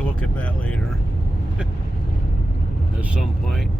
better look at that later at some point.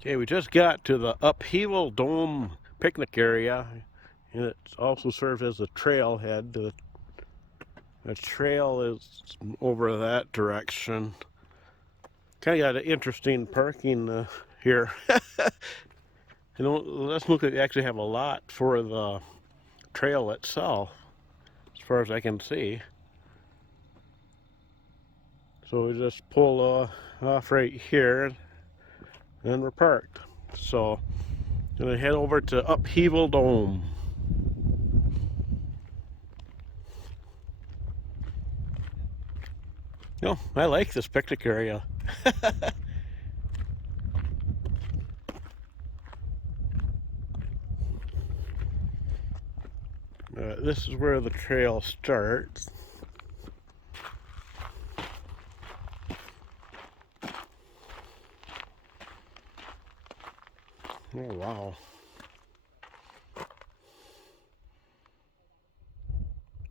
Okay, we just got to the Upheaval Dome picnic area, and it also serves as a trailhead. The trail is over that direction. Kind of got an interesting parking here. Let's look at, actually have a lot for the trail itself, as far as I can see. So we just pull off right here, and we're parked. So I'm gonna head over to Upheaval Dome. No, I like this picnic area. This is where the trail starts. Oh, wow.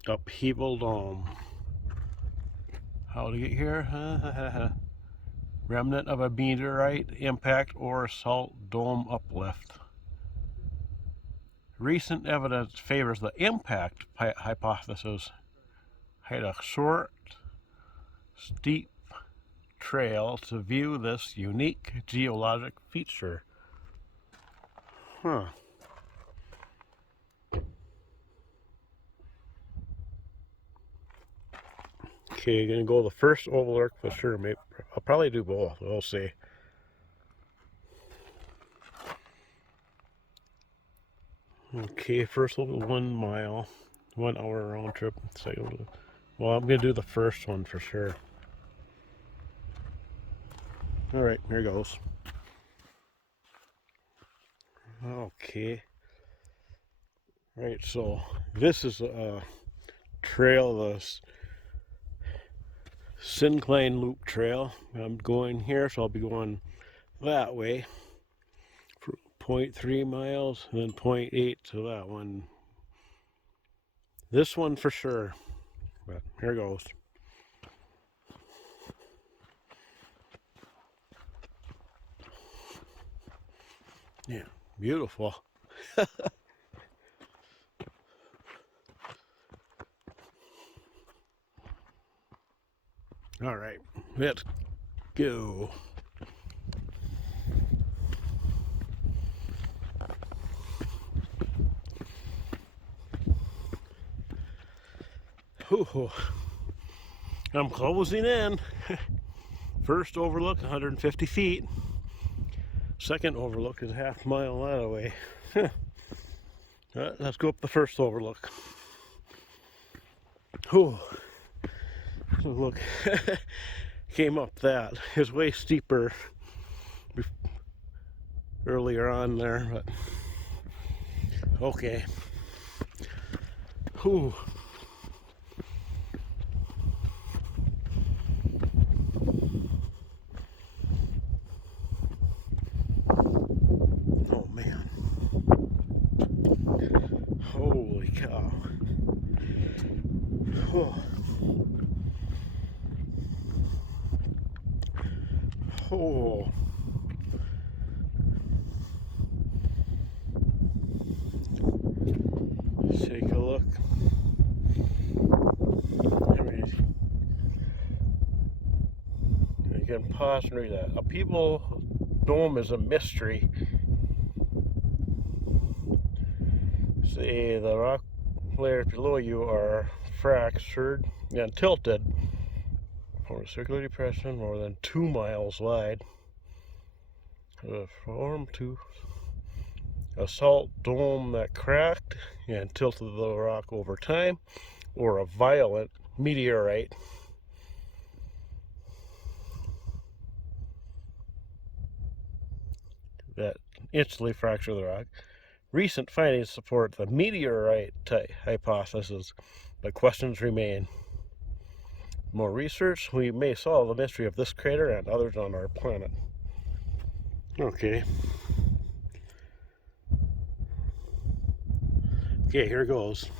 Upheaval Dome. How to get here? Remnant of a meteorite impact or salt dome uplift. Recent evidence favors the impact hypothesis. Had a short, steep trail to view this unique geologic feature. Huh. Okay, gonna go the first overlook for sure. Maybe I'll probably do both. We'll see. Okay, first 1 mile, 1 hour round trip. Well, I'm gonna do the first one for sure. All right, here goes. Okay. Right, so this is a trail, the Syncline Loop Trail. I'm going here, so I'll be going that way for 0.3 miles, and then 0.8 to that one. This one for sure, but here goes. Yeah, beautiful. All right, let's go. Ooh, I'm closing in. First overlook, 150 feet. Second overlook is a half mile that way. Let's go up the first overlook. Ooh. So look, came up that. It's way steeper earlier on there, but okay. Ooh. Oh man. Holy cow. Oh. Oh. Take a look. You can pause and read that. Upheaval Dome is a mystery. See, the rock layers below you are fractured and tilted for a circular depression more than 2 miles wide. Formed to a salt dome that cracked and tilted the rock over time, or a violent meteorite. That instantly fractured the rock. Recent findings support the meteorite hypothesis, but questions remain. More research, we may solve the mystery of this crater and others on our planet. Okay. Okay, here goes.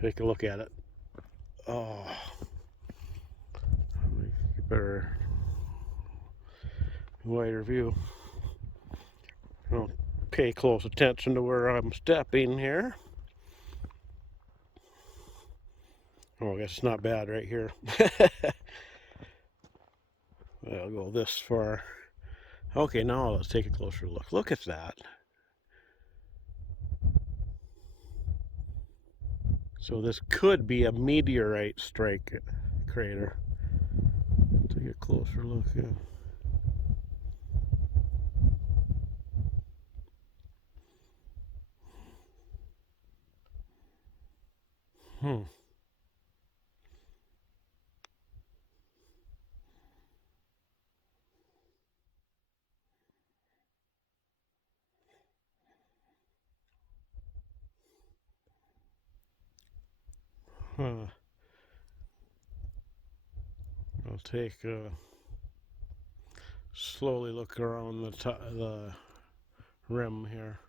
Take a look at it. Oh, better wider view. I'll pay close attention to where I'm stepping here. Oh, I guess it's not bad right here. I'll go this far. Okay, now let's take a closer look. Look at that. So this could be a meteorite strike crater. Take a closer look. Yeah. Hmm. Huh. I'll take slowly look around the rim here.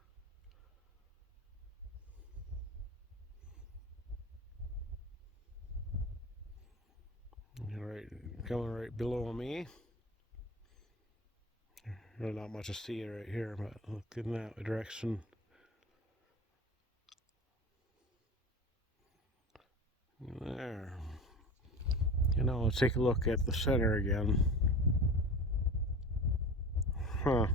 Right, coming right below me. There's not much to see right here, but look in that direction. There. You know, let's take a look at the center again. Huh.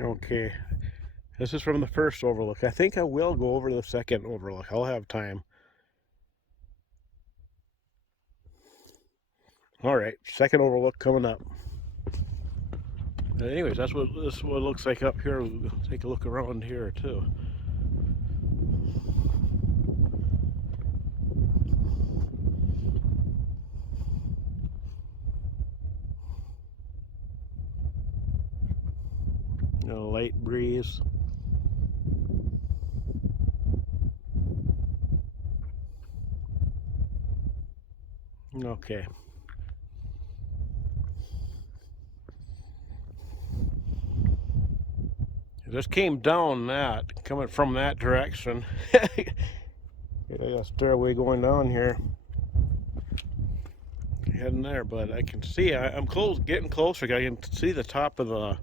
Okay. This is from the first overlook. I think I will go over the second overlook. I'll have time. All right, second overlook coming up. But anyways, this is what it looks like up here. We'll take a look around here too. A light breeze. Okay. This came down that, coming from that direction. Got a stairway going down here. Heading there, but I can see, I'm close, getting closer. I can see the top of the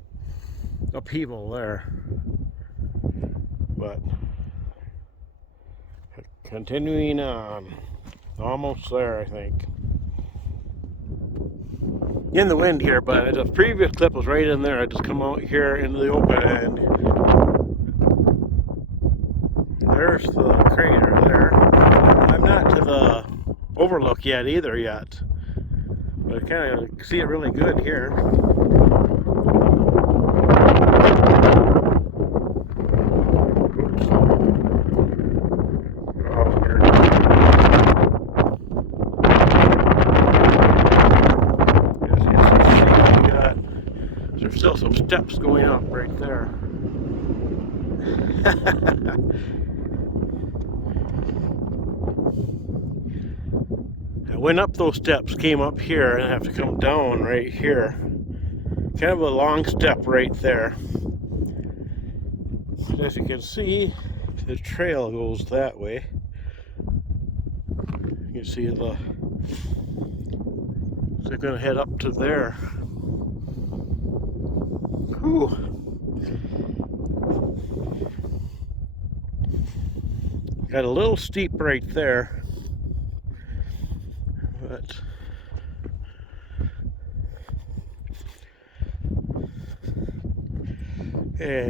upheaval there. But continuing on. Almost there, I think. In the wind here, but the previous clip was right in there. I just come out here into the open and there's the crater there. I'm not to the overlook yet either yet. But I kind of see it really good here. There's still some steps going up right there. I went up those steps, came up here, and I have to come down right here. Kind of a long step right there. As you can see, the trail goes that way. You can see they're going to head up to there. Whew. Got a little steep right there, but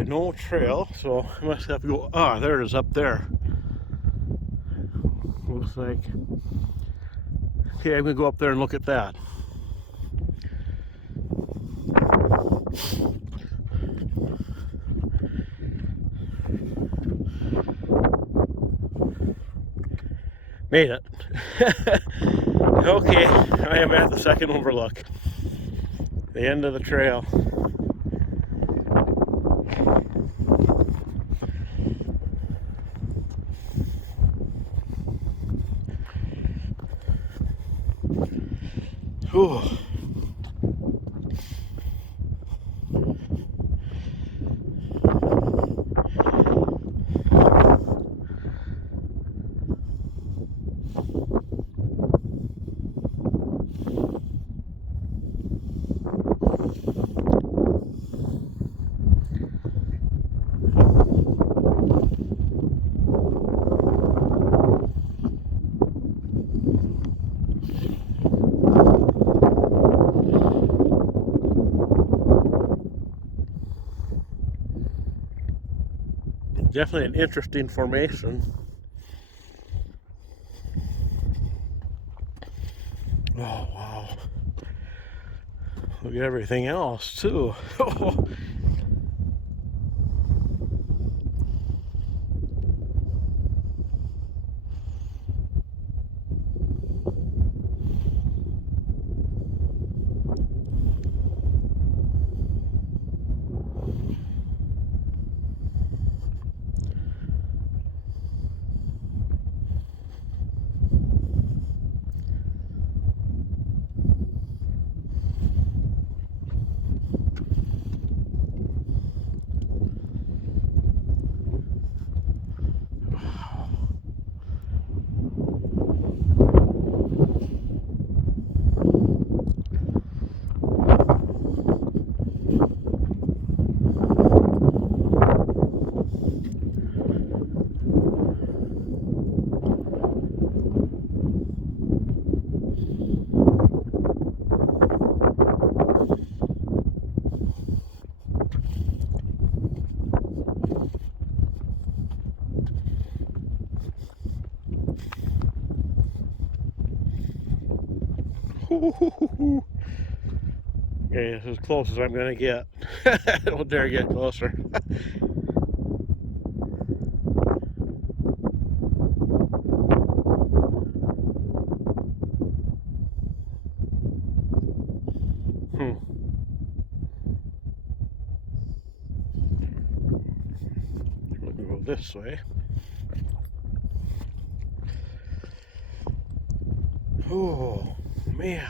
no trail, so I must have to go. Ah, there it is up there. Looks like. Okay, I'm gonna go up there and look at that. Made it. Okay, I am at the second overlook. The end of the trail. Whew. Definitely an interesting formation. Oh, wow. Look at everything else, too. Okay, this is as close as I'm gonna get. Don't dare get closer. We'll go this way. Oh, man.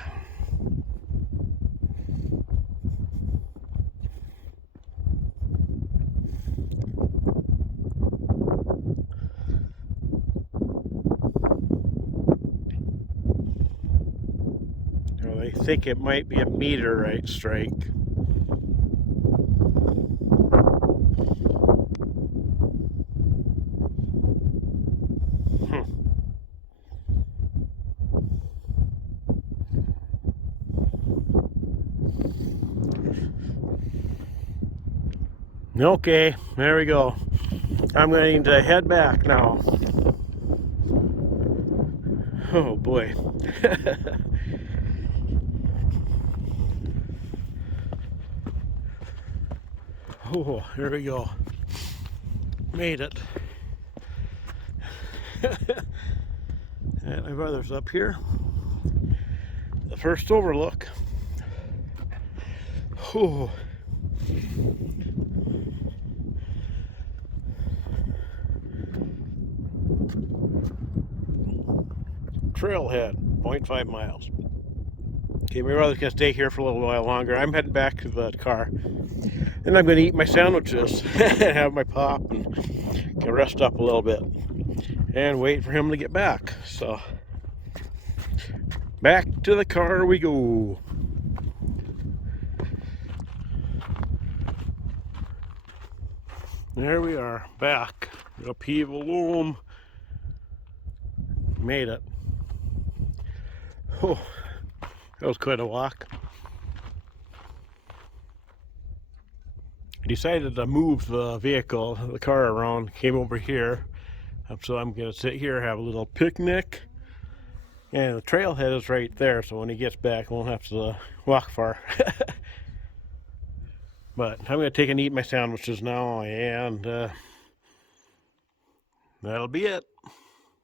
Well, they think it might be a meteorite strike. Okay, there we go. I'm going to head back now. Oh boy. Oh, here we go. Made it. And my brother's up here. The first overlook. Oh. Trailhead, 0.5 miles. Okay, my brother's gonna stay here for a little while longer. I'm heading back to the car. Then I'm gonna eat my sandwiches and have my pop and can rest up a little bit and wait for him to get back. So back to the car we go. There we are, back. Upheaval loom. Made it. Oh, that was quite a walk. Decided to move the vehicle, the car around, came over here. So I'm gonna sit here, have a little picnic. And the trailhead is right there, so when he gets back, I won't have to walk far. But I'm gonna take and eat my sandwiches now, and that'll be it.